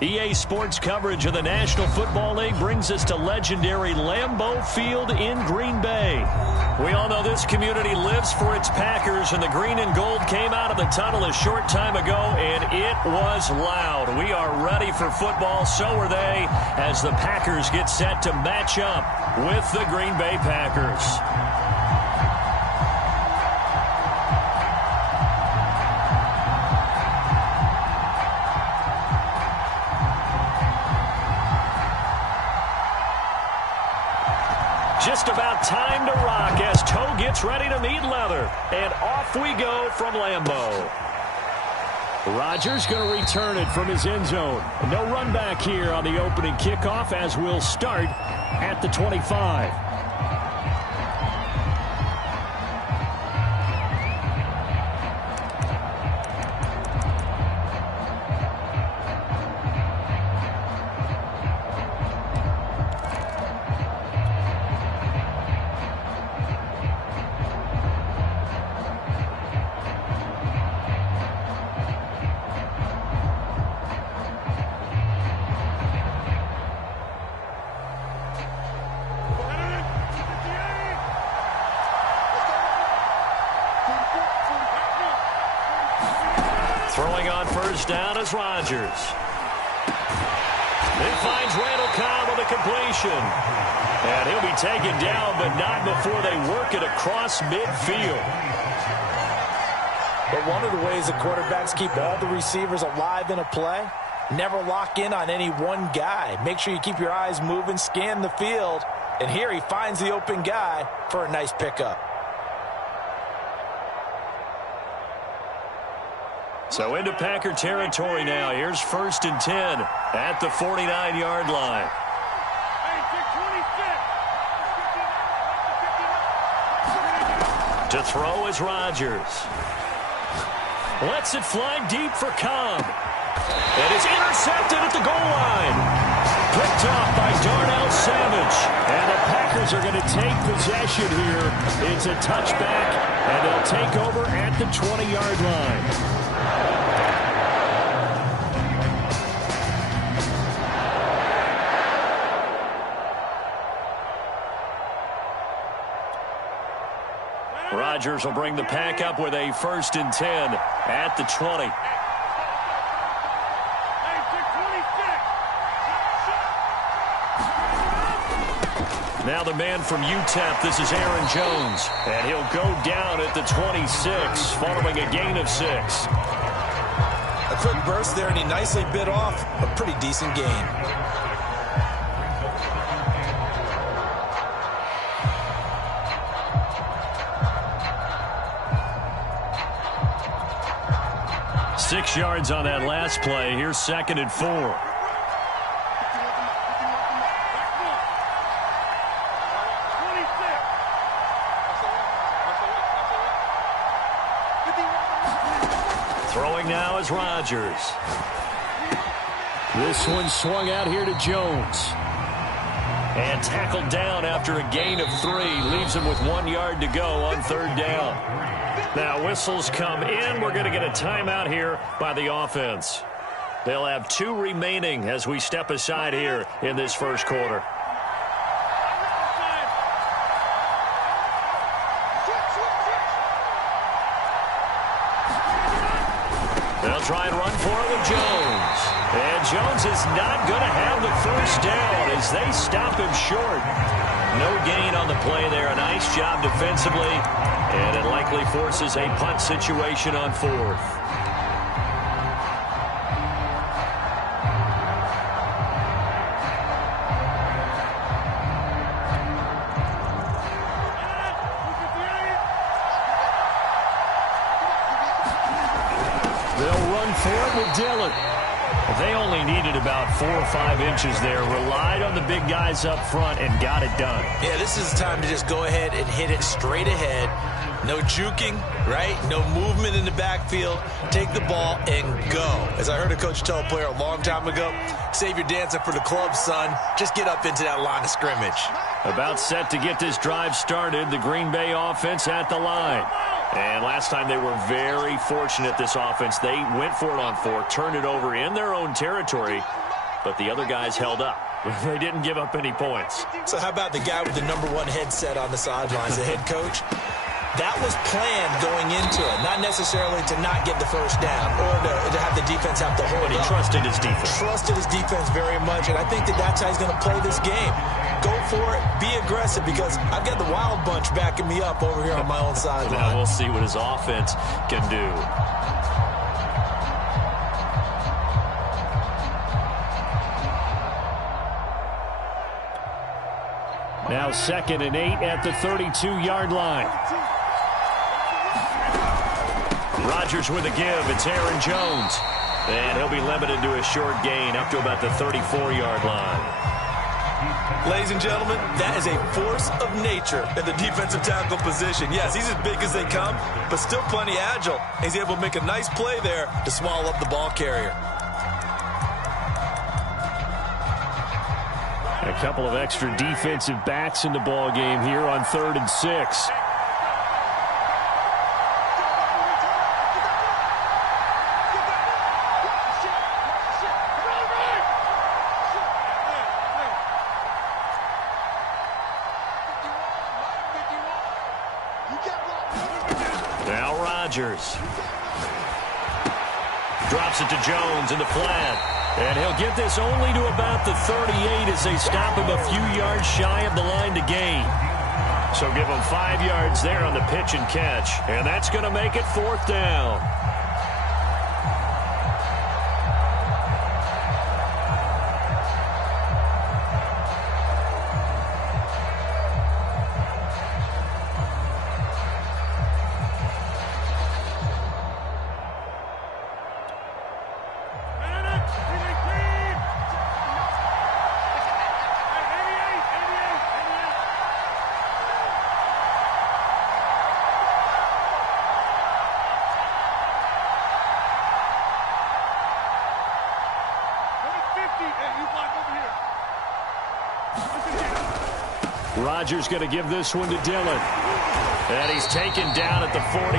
EA Sports coverage of the National Football League brings us to legendary Lambeau Field in Green Bay. We all know this community lives for its Packers, and the green and gold came out of the tunnel a short time ago, and it was loud. We are ready for football, so are they, as the Packers get set to match up with the Green Bay Packers. Just about time to rock as toe gets ready to meet leather. And off we go from Lambeau. Rodgers going to return it from his end zone. No run back here on the opening kickoff as we'll start at the 25. Throwing on first down is Rodgers. It finds Randall Cobb on the completion. And he'll be taken down, but not before they work it across midfield. But one of the ways the quarterbacks keep all the receivers alive in a play, never lock in on any one guy. Make sure you keep your eyes moving, scan the field. And here he finds the open guy for a nice pickup. So into Packer territory now. Here's 1st and 10 at the 49-yard line. To throw is Rodgers. Lets it fly deep for Cobb. And it's intercepted at the goal line. Picked off by Darnell Savage. And the Packers are going to take possession here. It's a touchback, and they'll take over at the 20-yard line. Rodgers will bring the Pack up with a 1st and 10 at the 20. Now the man from UTEP, this is Aaron Jones. And he'll go down at the 26 following a gain of 6. A quick burst there, and he nicely bit off a pretty decent gain. Six yards on that last play. Here's 2nd and 4. Throwing now is Rodgers. This one swung out here to Jones. And tackled down after a gain of 3. Leaves him with 1 yard to go on 3rd down. Now whistles come in. We're going to get a timeout here by the offense. They'll have 2 remaining as we step aside here in this first quarter. They'll try and run for it with Jones. And Jones is not going to have the first down as they stop him short. No gain on the play there. A nice job defensively. And it likely forces a punt situation on 4th. They'll run for it with Dillon. They only needed about 4 or 5 inches there. Relied on the big guys up front and got it done. Yeah, this is the time to just go ahead and hit it straight ahead. No juking, right? No movement in the backfield. Take the ball and go. As I heard a coach tell a player a long time ago, save your dancing for the club, son. Just get up into that line of scrimmage. About set to get this drive started. The Green Bay offense at the line. And last time they were very fortunate, this offense. They went for it on 4, turned it over in their own territory, but the other guys held up. They didn't give up any points. So how about the guy with the #1 headset on the sidelines, the head coach? That was planned going into it, not necessarily to not get the first down or to have the defense have to hold But he up. trusted his defense. Trusted his defense very much, and I think that's how he's going to play this game. Go for it, be aggressive, because I've got the wild bunch backing me up over here on my own sideline. Now we'll see what his offense can do. Now 2nd and 8 at the 32-yard line. Rodgers with a give. It's Aaron Jones. And he'll be limited to a short gain up to about the 34-yard line. Ladies and gentlemen, that is a force of nature in the defensive tackle position. Yes, he's as big as they come, but still plenty agile. He's able to make a nice play there to swallow up the ball carrier. A couple of extra defensive backs in the ball game here on 3rd and 6. Now Rodgers drops it to Jones in the flat. And he'll get this only to about the 38 as they stop him a few yards shy of the line to gain. So give him 5 yards there on the pitch and catch. And that's going to make it 4th down. Rodgers going to give this one to Dillon. And he's taken down at the 43,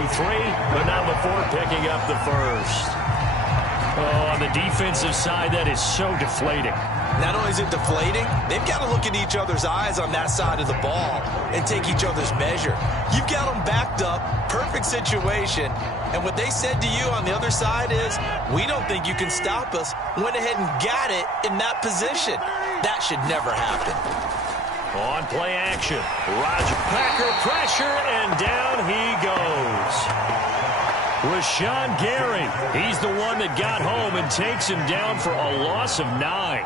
but not before picking up the first. Oh, on the defensive side, that is so deflating. Not only is it deflating, they've got to look in each other's eyes on that side of the ball and take each other's measure. You've got them backed up, perfect situation, and what they said to you on the other side is, we don't think you can stop us. Went ahead and got it in that position. That should never happen. On play action, Roger Packer pressure, and down he goes. Rashawn Gary, he's the one that got home and takes him down for a loss of 9.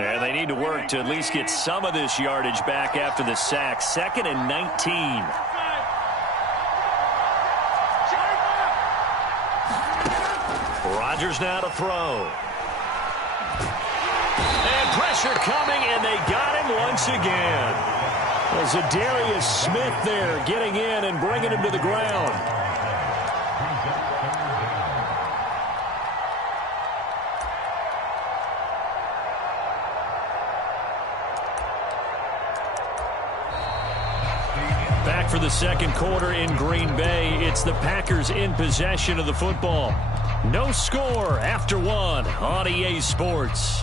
And they need to work to at least get some of this yardage back after the sack. 2nd and 19. Rodgers now to throw. And pressure coming, and they got him once again. Well, Zadarius Smith there getting in and bringing him to the ground. Back for the second quarter in Green Bay. It's the Packers in possession of the football. No score after 1 on EA Sports.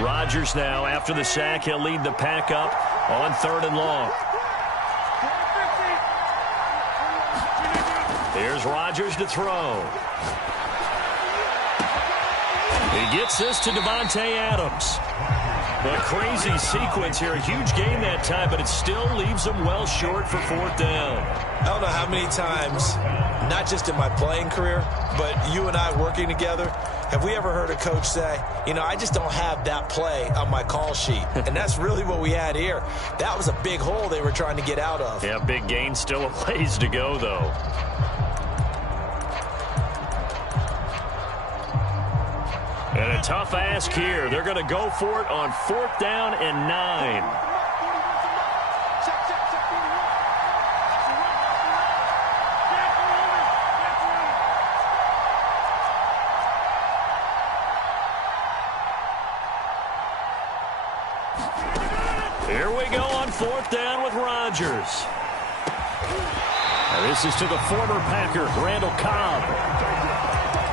Rodgers now, after the sack, he'll lead the pack up on 3rd and long. Here's Rodgers to throw. He gets this to Devontae Adams. A crazy sequence here. A huge gain that time, but it still leaves them well short for 4th down. I don't know how many times, not just in my playing career, but you and I working together, have we ever heard a coach say, you know, I just don't have that play on my call sheet. And that's really what we had here. That was a big hole they were trying to get out of. Yeah, big gain. Still a ways to go, though. And a tough ask here. They're going to go for it on 4th down and 9. fourth down with Rodgers. Now this is to the former Packer, Randall Cobb.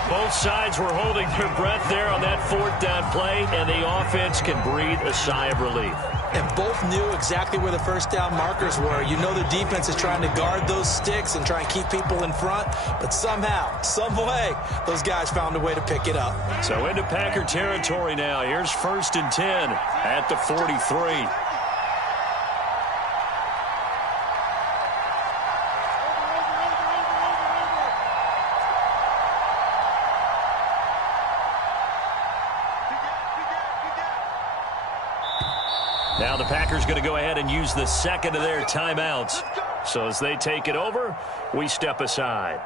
Both sides were holding their breath there on that fourth down play, and the offense can breathe a sigh of relief. And both knew exactly where the first down markers were. You know the defense is trying to guard those sticks and try and keep people in front, but somehow, some way, those guys found a way to pick it up. So into Packer territory now. Here's 1st and 10 at the 43. Now the Packers going to go ahead and use the second of their timeouts. So as they take it over, we step aside.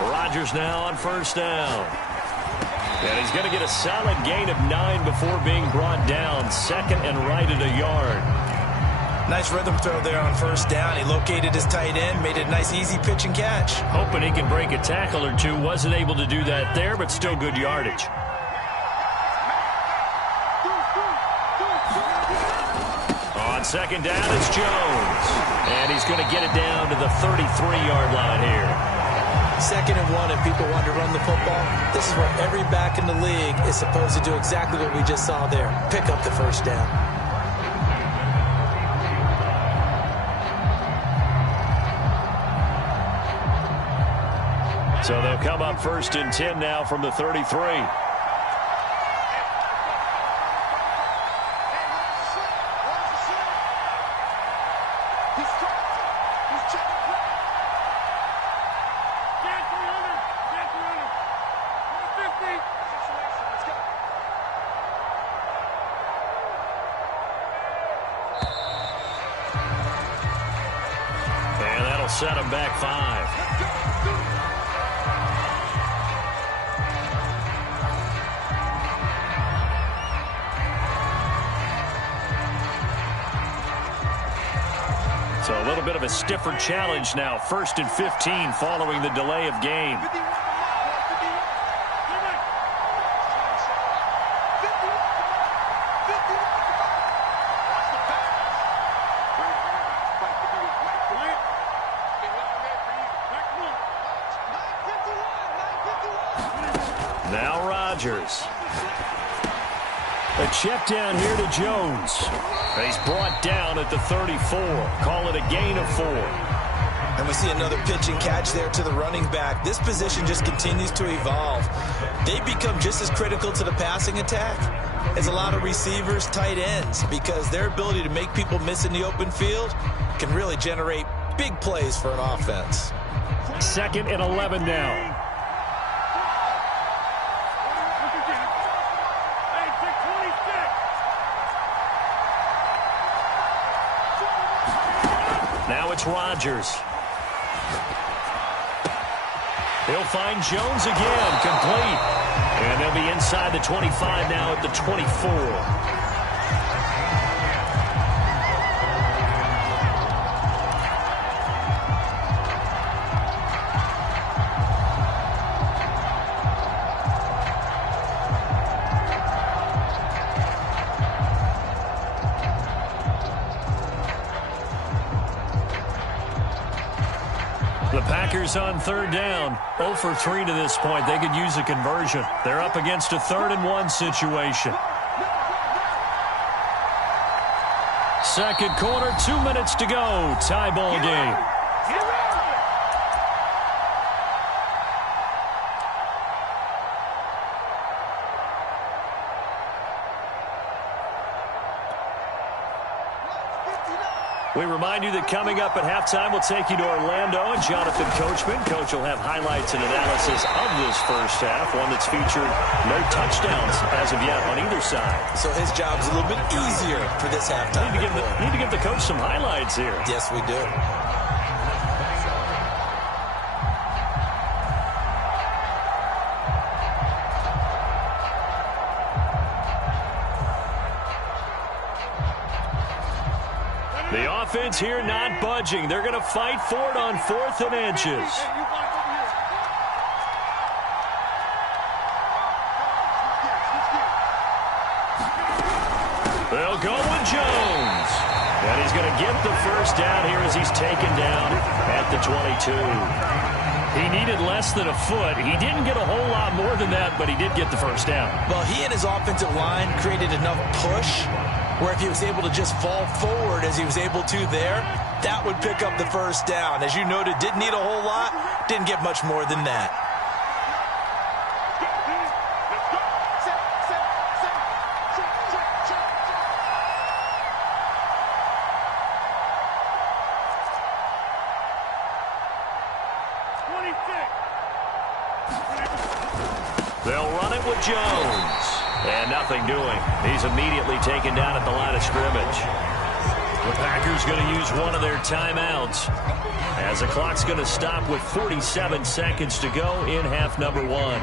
Rodgers now on 1st down. And he's going to get a solid gain of 9 before being brought down. 2nd and right at a yard. Nice rhythm throw there on 1st down. He located his tight end, made it a nice easy pitch and catch. Hoping he can break a tackle or two. Wasn't able to do that there, but still good yardage. On 2nd down, it's Jones. And he's going to get it down to the 33-yard line here. 2nd and 1, and people want to run the football. This is where every back in the league is supposed to do exactly what we just saw there. Pick up the 1st down. So they'll come up 1st and 10 now from the 33. Set him back 5. So a little bit of a stiffer challenge now. 1st and 15 following the delay of game. Now Rodgers. A check down here to Jones. He's brought down at the 34. Call it a gain of 4. And we see another pitch and catch there to the running back. This position just continues to evolve. They become just as critical to the passing attack as a lot of receivers, tight ends, because their ability to make people miss in the open field can really generate big plays for an offense. 2nd and 11 now. Now it's Rodgers. He'll find Jones again, complete. And they'll be inside the 25 now at the 24. The Packers on 3rd down. 0 for 3 to this point. They could use a conversion. They're up against a 3rd and 1 situation. 2nd quarter, 2 minutes to go. Tie ball game. We remind you that coming up at halftime, we'll take you to Orlando and Jonathan Coachman. Coach will have highlights and analysis of this first half, one that's featured no touchdowns as of yet on either side. So his job's a little bit easier for this halftime. Need to give the coach some highlights here. Yes, we do. defense here not budging. They're going to fight for it on 4th and inches. They'll go with Jones. And he's going to get the first down here as he's taken down at the 22. He needed less than a foot. He didn't get a whole lot more than that, but he did get the first down. Well, he and his offensive line created enough push where if he was able to just fall forward as he was able to there, that would pick up the first down. As you noted, didn't need a whole lot, didn't get much more than that. They'll run it with Jones. And nothing doing. He's immediately taken down at the line of scrimmage. The Packers going to use one of their timeouts as the clock's going to stop with 47 seconds to go in half number 1.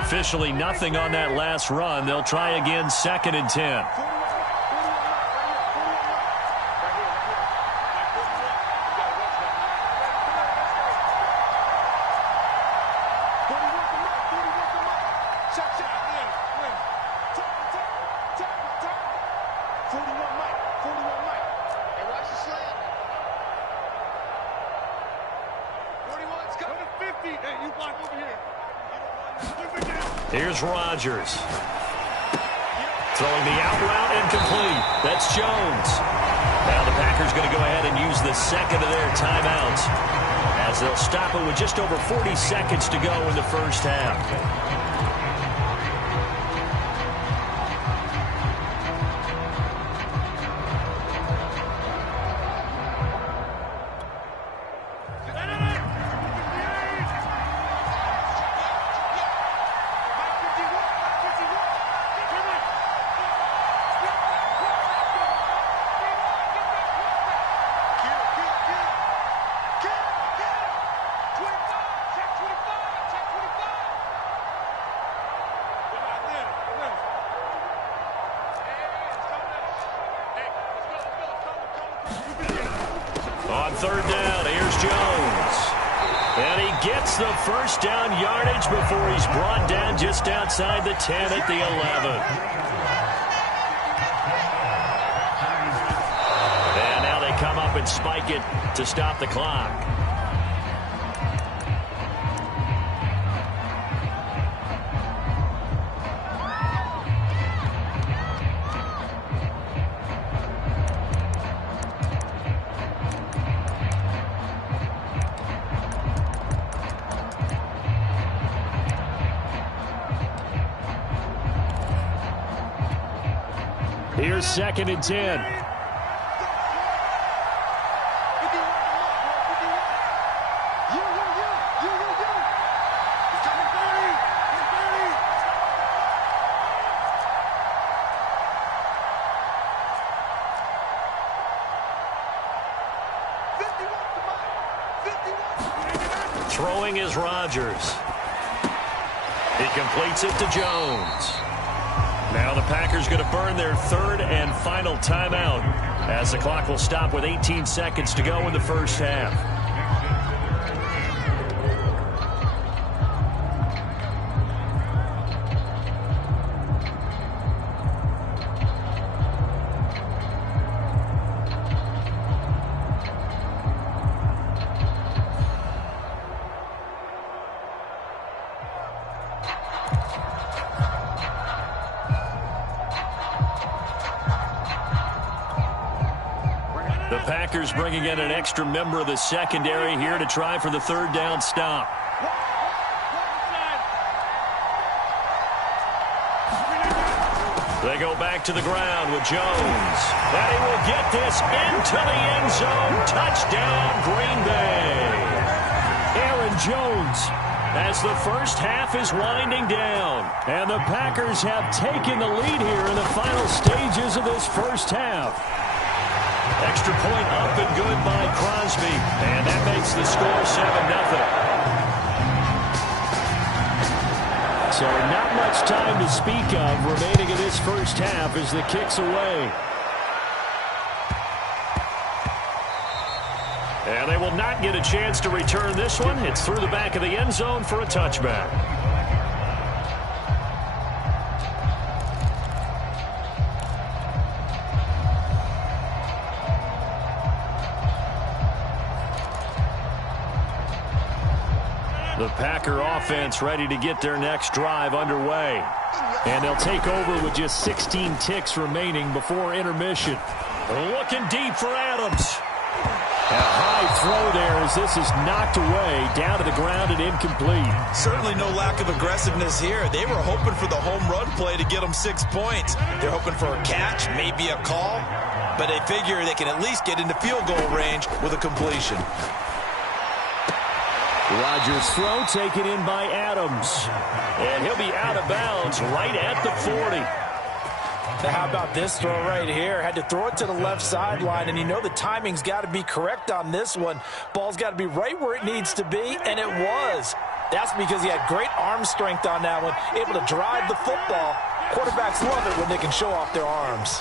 Officially nothing on that last run. They'll try again 2nd and 10. Here's Rodgers. Throwing the out route incomplete. That's Jones. Now the Packers going to go ahead and use the second of their timeouts as they'll stop it with just over 40 seconds to go in the first half. On 3rd down, here's Jones. And he gets the first down yardage before he's brought down just outside the 10 at the 11. And now they come up and spike it to stop the clock. Here's 2nd and 10. Throwing is Rodgers. He completes it to Jones. Now the Packers going to burn their 3rd and final timeout as the clock will stop with 18 seconds to go in the first half. The Packers bringing in an extra member of the secondary here to try for the 3rd down stop. They go back to the ground with Jones. And he will get this into the end zone. Touchdown, Green Bay. Aaron Jones as the first half is winding down. And the Packers have taken the lead here in the final stages of this first half. Extra point up and good by Crosby. And that makes the score 7-0. So not much time to speak of remaining in this first half as the kick's away. And they will not get a chance to return this one. It's through the back of the end zone for a touchback. The Packer offense ready to get their next drive underway. And they'll take over with just 16 ticks remaining before intermission. Looking deep for Adams. A high throw there as this is knocked away, down to the ground and incomplete. Certainly no lack of aggressiveness here. They were hoping for the home run play to get them 6 points. They're hoping for a catch, maybe a call, but they figure they can at least get into field goal range with a completion. Rodgers' throw taken in by Adams. And he'll be out of bounds right at the 40. Now how about this throw right here? Had to throw it to the left sideline, and you know the timing's got to be correct on this one. Ball's got to be right where it needs to be, and it was. That's because he had great arm strength on that one, able to drive the football. Quarterbacks love it when they can show off their arms.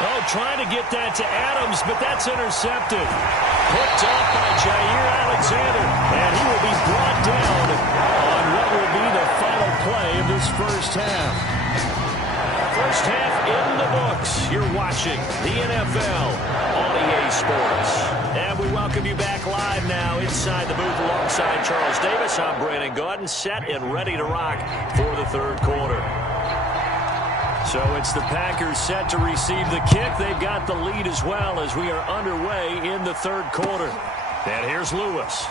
Oh, trying to get that to Adams, but that's intercepted. Hooked off by Jair Alexander, and he will be brought down on what will be the final play of this first half. First half in the books. You're watching the NFL on EA Sports. And we welcome you back live now inside the booth alongside Charles Davis. I'm Brandon Gaudin, set and ready to rock for the third quarter. So it's the Packers set to receive the kick. They've got the lead as well as we are underway in the third quarter. And here's Lewis.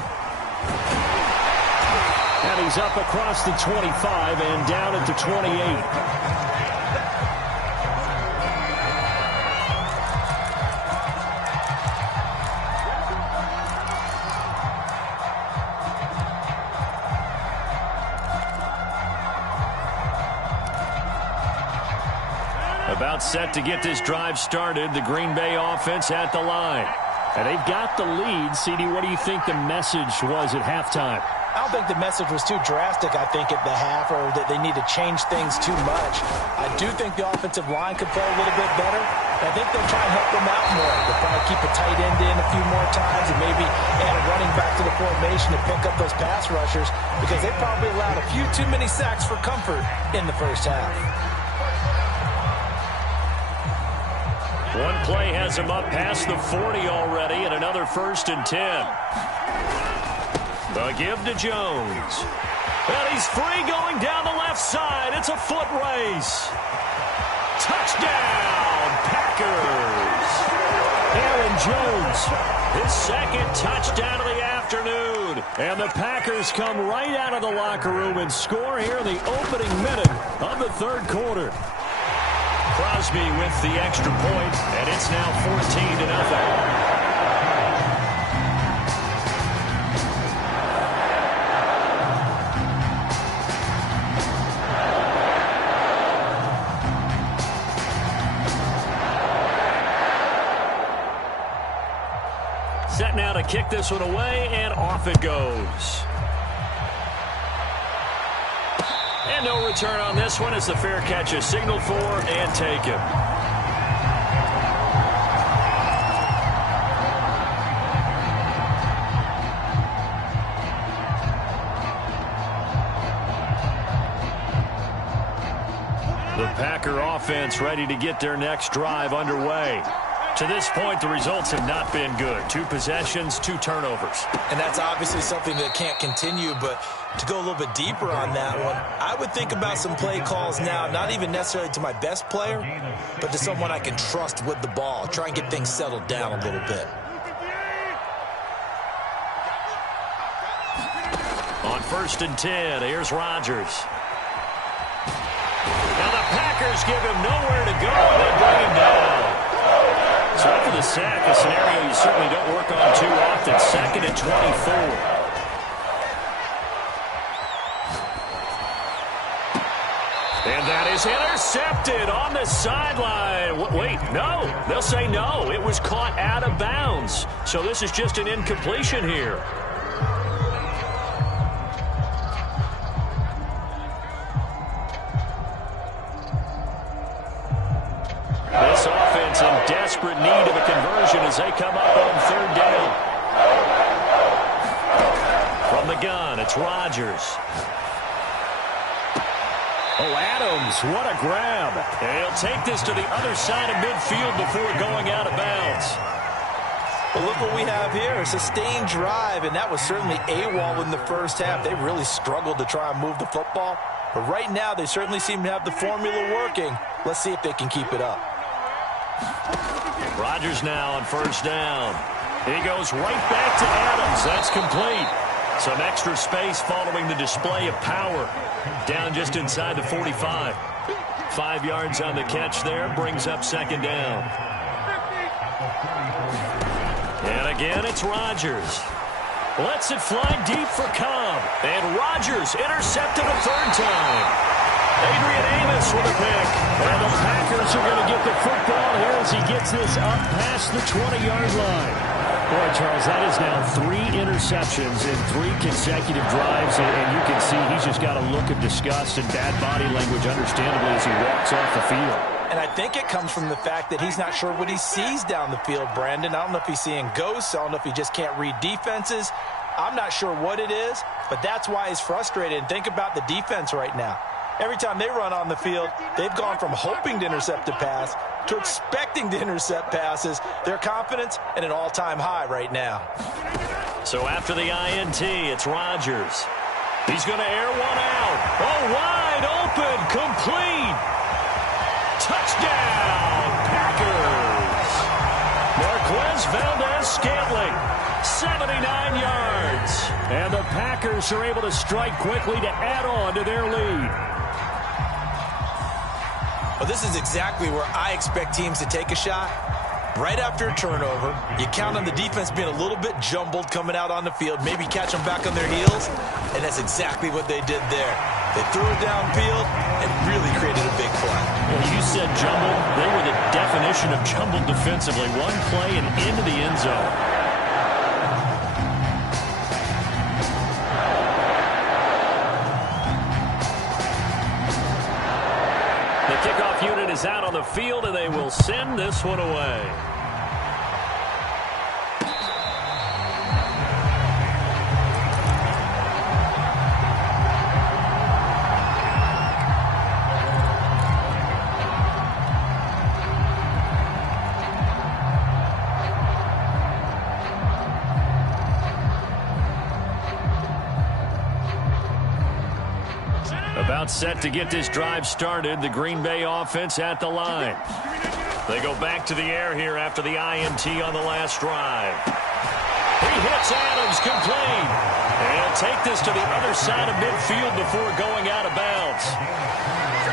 And he's up across the 25 and down at the 28. About set to get this drive started. The Green Bay offense at the line. And they've got the lead. CD, what do you think the message was at halftime? I don't think the message was too drastic, I think, at the half, or that they need to change things too much. I do think the offensive line could play a little bit better. I think they'll try and help them out more. They'll probably keep a tight end in a few more times and maybe add a running back to the formation to pick up those pass rushers, because they probably allowed a few too many sacks for comfort in the first half. One play has him up past the 40 already, and another 1st and 10. The give to Jones. And he's free going down the left side. It's a foot race. Touchdown, Packers. Aaron Jones, his second touchdown of the afternoon. And the Packers come right out of the locker room and score here in the opening minute of the third quarter. Crosby with the extra point, and it's now 14-0. Set now to kick this one away, and off it goes. And no return on this one as the fair catch is signaled for and taken. The Packer offense ready to get their next drive underway. To this point, the results have not been good. 2 possessions, 2 turnovers. And that's obviously something that can't continue, but to go a little bit deeper on that one, I would think about some play calls now, not even necessarily to my best player, but to someone I can trust with the ball. Try and get things settled down a little bit. On 1st and 10, here's Rodgers. Now the Packers give him nowhere to go, and they bring him down. So after the sack, a scenario you certainly don't work on too often. 2nd and 24. And that is intercepted on the sideline. Wait, no. They'll say no. It was caught out of bounds. So this is just an incompletion here. This offense in desperate need of a conversion as they come up on third down. From the gun, it's Rodgers. Oh, Adams, what a grab. And he'll take this to the other side of midfield before going out of bounds. Well, look what we have here, a sustained drive, and that was certainly AWOL in the first half. They really struggled to try and move the football, but right now they certainly seem to have the formula working. Let's see if they can keep it up. Rodgers now on first down. He goes right back to Adams. That's complete. Some extra space following the display of power. Down just inside the 45. 5 yards on the catch there. Brings up second down. And again, it's Rodgers. Lets it fly deep for Cobb. And Rodgers intercepted a third time. Adrian Amos with a pick. And the Packers are going to get the football here as he gets this up past the 20-yard line. Boy, Charles, that is now 3 interceptions in 3 consecutive drives, and you can see he's just got a look of disgust and bad body language, understandably, as he walks off the field. And I think it comes from the fact that he's not sure what he sees down the field, Brandon. I don't know if he's seeing ghosts. I don't know if he just can't read defenses. I'm not sure what it is, but that's why he's frustrated. And think about the defense right now. Every time they run on the field, they've gone from hoping to intercept a pass to expecting to intercept passes. Their confidence at an all-time high right now. So after the INT, it's Rodgers. He's going to air one out. Oh, wide open, complete. Touchdown, Packers. Marquez Valdez-Scantling, 79 yards. And the Packers are able to strike quickly to add on to their lead. Well, this is exactly where I expect teams to take a shot. Right after a turnover, you count on the defense being a little bit jumbled coming out on the field, maybe catch them back on their heels, and that's exactly what they did there. They threw it downfield and really created a big play. Well, you said jumbled. They were the definition of jumbled defensively. One play and into the end zone. Kickoff unit is out on the field, and they will send this one away. About set to get this drive started. The Green Bay offense at the line. They go back to the air here after the INT on the last drive. He hits Adams complete. And he'll take this to the other side of midfield before going out of bounds.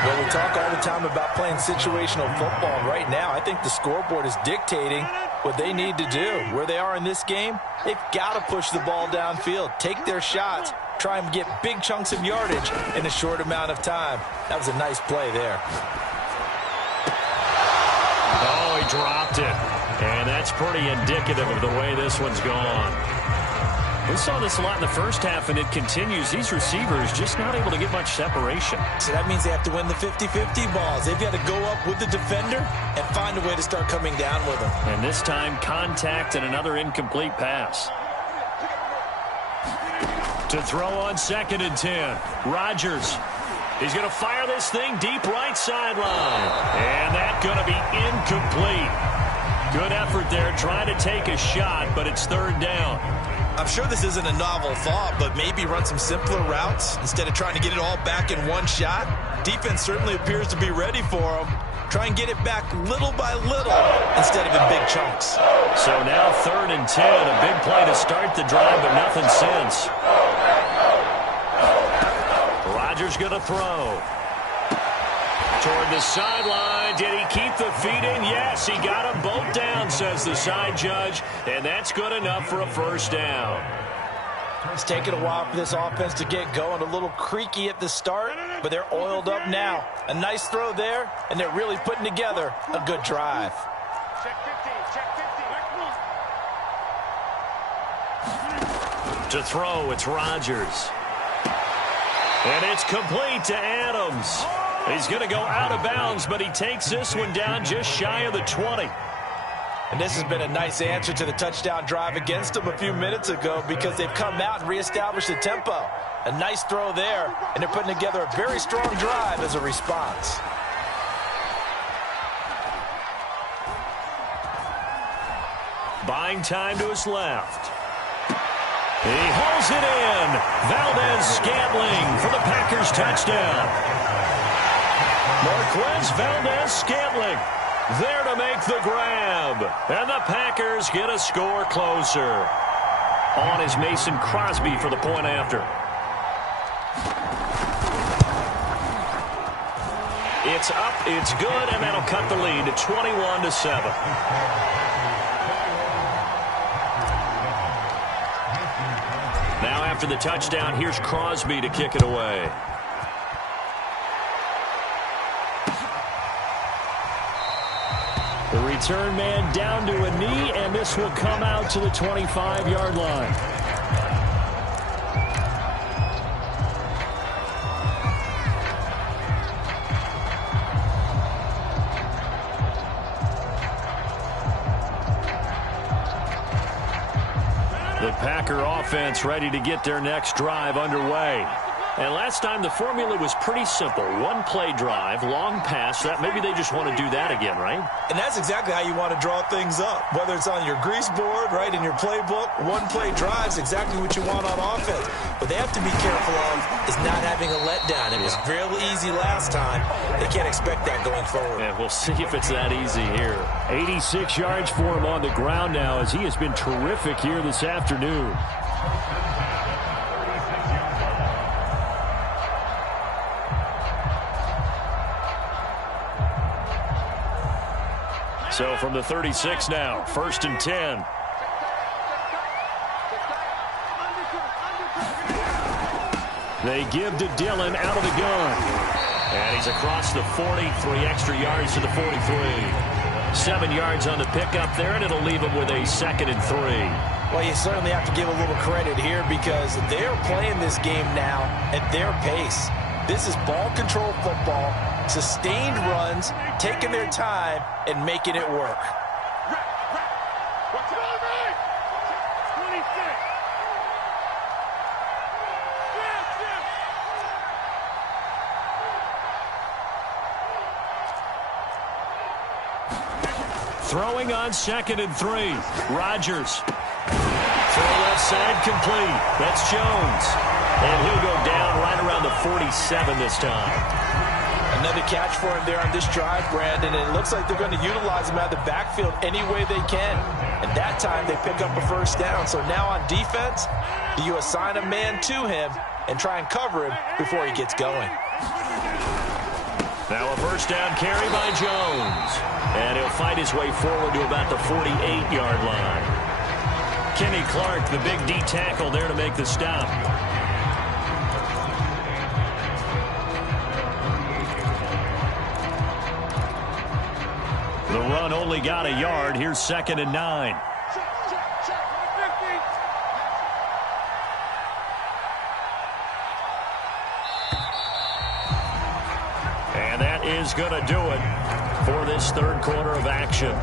Well, we talk all the time about playing situational football. Right now, I think the scoreboard is dictating what they need to do. Where they are in this game, they've got to push the ball downfield, take their shots, try and get big chunks of yardage in a short amount of time. That was a nice play there. Oh, he dropped it. And that's pretty indicative of the way this one's gone. We saw this a lot in the first half, and it continues. These receivers just not able to get much separation. So that means they have to win the 50-50 balls. They've got to go up with the defender and find a way to start coming down with them. And this time, contact and another incomplete pass. To throw on 2nd and 10. Rodgers. He's going to fire this thing deep right sideline. And that's going to be incomplete. Good effort there trying to take a shot, but it's 3rd down. I'm sure this isn't a novel thought, but maybe run some simpler routes instead of trying to get it all back in one shot. Defense certainly appears to be ready for them. Try and get it back little by little instead of in big chunks. So now 3rd and 10, a big play to start the drive, but nothing since. Rodgers going to throw. Toward the sideline. Did he keep the feet in? Yes, he got them both down, says the side judge, and that's good enough for a 1st down. It's taken a while for this offense to get going. A little creaky at the start, but they're oiled up now. A nice throw there, and they're really putting together a good drive. Check 50, check 50. To throw, it's Rodgers. And it's complete to Adams. He's going to go out of bounds, but he takes this one down just shy of the 20. And this has been a nice answer to the touchdown drive against them a few minutes ago because they've come out and reestablished the tempo. A nice throw there, and they're putting together a very strong drive as a response. Buying time to his left. He hauls it in. Valdez-Scantling for the Packers touchdown. Marquez Valdez-Scantling there to make the grab. And the Packers get a score closer. On is Mason Crosby for the point after. It's up, it's good, and that'll cut the lead to 21-7. Now after the touchdown, here's Crosby to kick it away. The return man down to a knee, and this will come out to the 25-yard line. The Packer offense ready to get their next drive underway. And last time the formula was pretty simple. One play drive, long pass. That maybe they just want to do that again, right? And that's exactly how you want to draw things up. Whether it's on your grease board, right, in your playbook, one play drive is exactly what you want on offense. What they have to be careful of is not having a letdown. It was real easy last time. They can't expect that going forward. Yeah, we'll see if it's that easy here. 86 yards for him on the ground now as he has been terrific here this afternoon. So from the 36 now, 1st and 10. They give to Dillon out of the gun. And he's across the 40, 3 extra yards to the 43. 7 yards on the pickup there, and it'll leave him with a 2nd and 3. Well, you certainly have to give a little credit here because they're playing this game now at their pace. This is ball control football, sustained runs, taking their time, and making it work. Throwing on 2nd and 3. Rodgers. Throw left side complete. That's Jones. And he'll go down right around the 47 this time. Another catch for him there on this drive, Brandon, and it looks like they're going to utilize him out of the backfield any way they can. And that time they pick up a 1st down. So now on defense, you assign a man to him and try and cover him before he gets going. Now a 1st down carry by Jones. And he'll fight his way forward to about the 48-yard line. Kenny Clark, the big D tackle there to make the stop. The run only got a yard. Here's 2nd and 9. And that is going to do it for this 3rd quarter of action.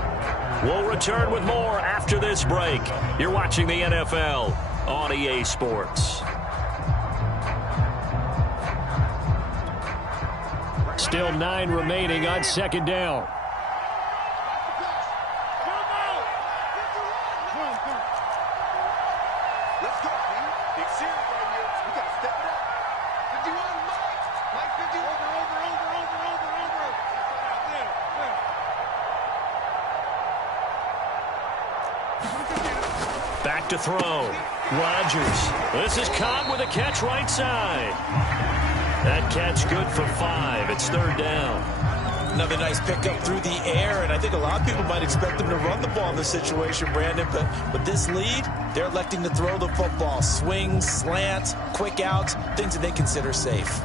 We'll return with more after this break. You're watching the NFL on EA Sports. Still 9 remaining on 2nd down. Back to throw. Rodgers. This is caught with a catch right side. That catch good for 5. It's 3rd down. Another nice pickup through the air, and I think a lot of people might expect them to run the ball in this situation, Brandon, but with this lead, they're electing to throw the football. Swings, slants, quick outs, things that they consider safe.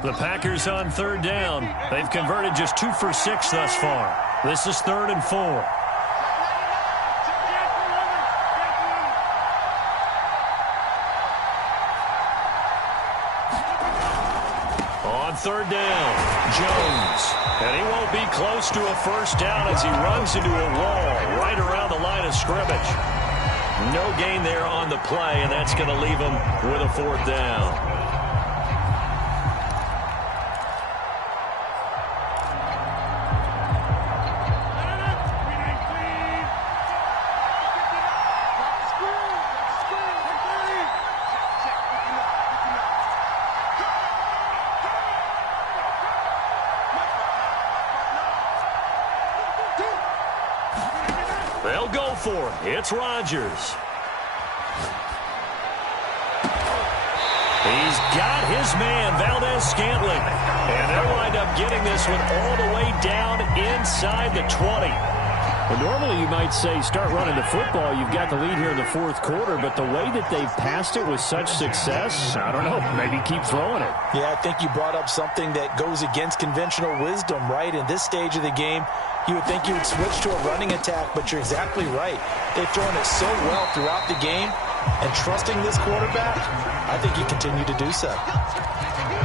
The Packers on 3rd down. They've converted just 2 for 6 thus far. This is 3rd and 4. On third down, Jones. And he won't be close to a first down as he runs into a wall right around the line of scrimmage. No gain there on the play, and that's going to leave him with a fourth down. They'll go for it. It's Rodgers. He's got his man, Valdez-Scantling. And they'll wind up getting this one all the way down inside the 20. Well, normally you might say start running the football. You've got the lead here in the fourth quarter, but the way that they've passed it with such success, I don't know, maybe keep throwing it. Yeah, I think you brought up something that goes against conventional wisdom, right? In this stage of the game, you would think you would switch to a running attack, but you're exactly right. They've thrown it so well throughout the game, and trusting this quarterback, I think you continue to do so.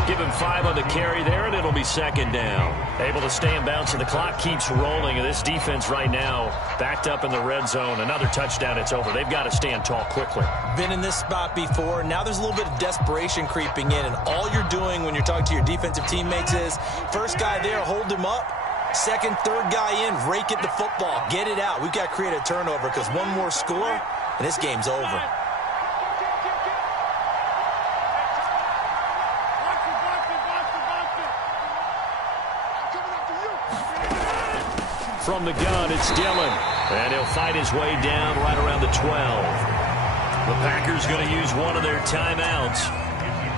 Give him 5 on the carry there, and it'll be second down. Able to stay in bounds, and the clock keeps rolling. And this defense right now backed up in the red zone. Another touchdown, it's over. They've got to stand tall quickly. Been in this spot before. Now there's a little bit of desperation creeping in, and all you're doing when you're talking to your defensive teammates is first guy there, hold him up. Second, third guy in, rake at the football. Get it out. We've got to create a turnover because one more score, and this game's over. From the gun, it's Dillon. And he'll fight his way down right around the 12. The Packers going to use one of their timeouts.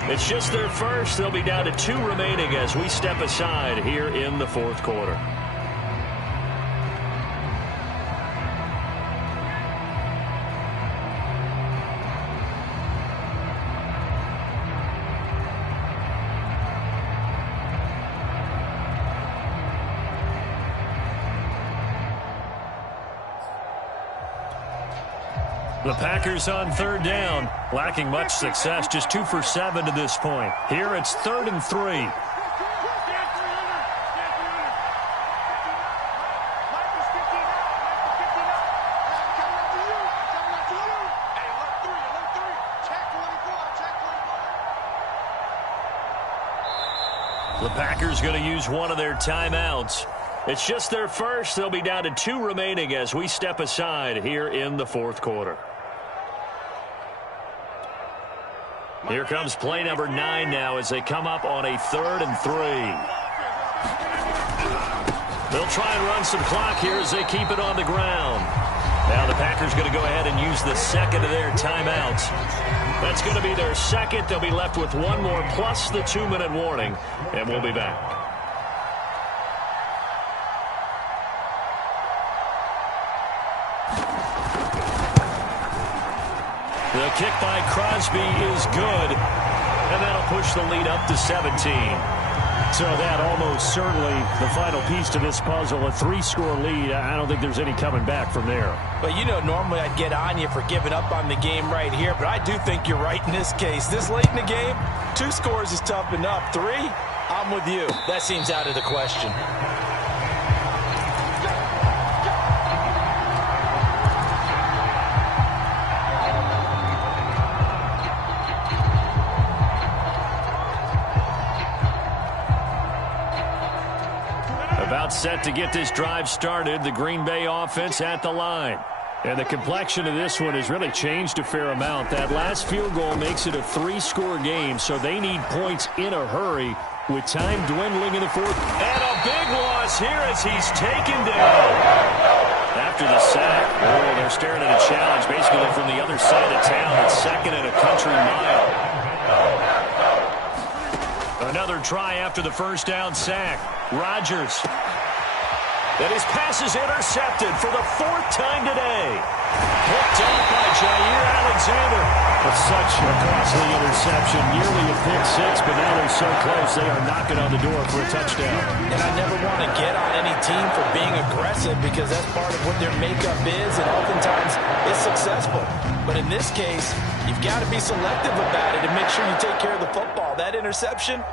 It's just their first. They'll be down to 2 remaining as we step aside here in the fourth quarter. The Packers on third down, lacking much success, just 2 for 7 to this point. Here it's 3rd and 3. The Packers going to use one of their timeouts. It's just their first. They'll be down to 2 remaining as we step aside here in the fourth quarter. Here comes play number 9 now as they come up on a 3rd and 3. They'll try and run some clock here as they keep it on the ground. Now the Packers going to go ahead and use the second of their timeouts. That's going to be their second. They'll be left with one more plus the 2-minute warning, and we'll be back. The kick by Crosby is good, and that'll push the lead up to 17. So that almost certainly the final piece to this puzzle, a 3-score lead. I don't think there's any coming back from there. But, you know, normally I'd get on you for giving up on the game right here, but I do think you're right in this case. This late in the game, 2 scores is tough enough. 3, I'm with you. That seems out of the question. About set to get this drive started. The Green Bay offense at the line. And the complexion of this one has really changed a fair amount. That last field goal makes it a 3-score game, so they need points in a hurry with time dwindling in the fourth. And a big loss here as he's taken down. After the sack, oh, they're staring at a challenge basically from the other side of town. It's 2nd and a country mile. Another try after the first down sack. Rodgers. And his pass is intercepted for the 4th time today. Picked off by Jair Alexander. It's such a costly interception. Nearly a pick 6, but now they're so close they are knocking on the door for a touchdown. And I never want to get on any team for being aggressive because that's part of what their makeup is, and oftentimes it's successful. But in this case, you've got to be selective about it and make sure you take care of the football. That interception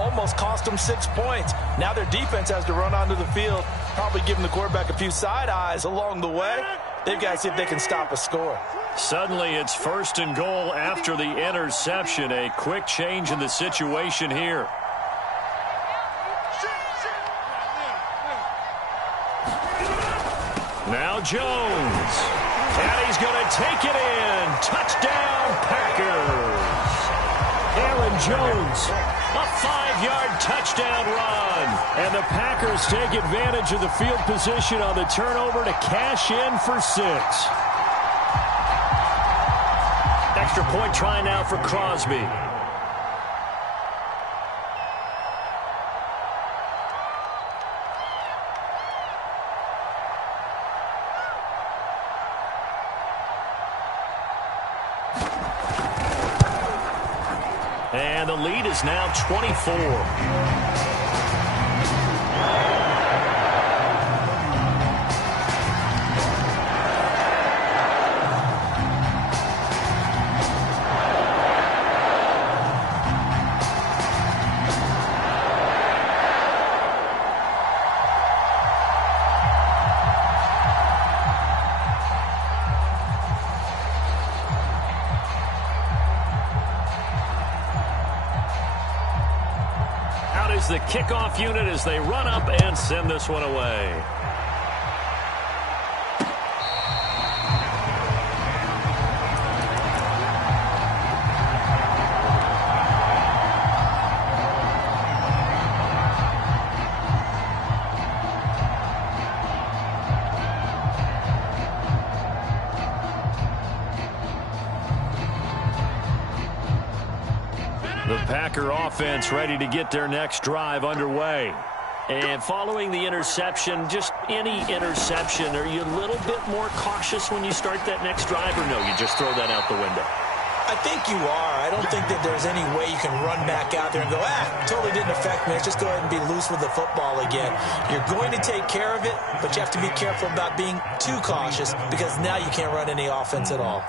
almost cost them 6 points. Now their defense has to run onto the field, probably giving the quarterback a few side eyes along the way. They've got to see if they can stop a score. Suddenly it's 1st and goal after the interception. A quick change in the situation here. Now Jones. And he's going to take it in. Touchdown, Packers. Aaron Jones, a 5-yard touchdown run. And the Packers take advantage of the field position on the turnover to cash in for 6. Extra point try now for Crosby. And the lead is now 24. The kickoff unit as they run up and send this one away. The Packer offense ready to get their next drive underway. And following the interception, just any interception, are you a little bit more cautious when you start that next drive, or no, you just throw that out the window? I think you are. I don't think that there's any way you can run back out there and go, totally didn't affect me. Let's just go ahead and be loose with the football again. You're going to take care of it, but you have to be careful about being too cautious because now you can't run any offense at all.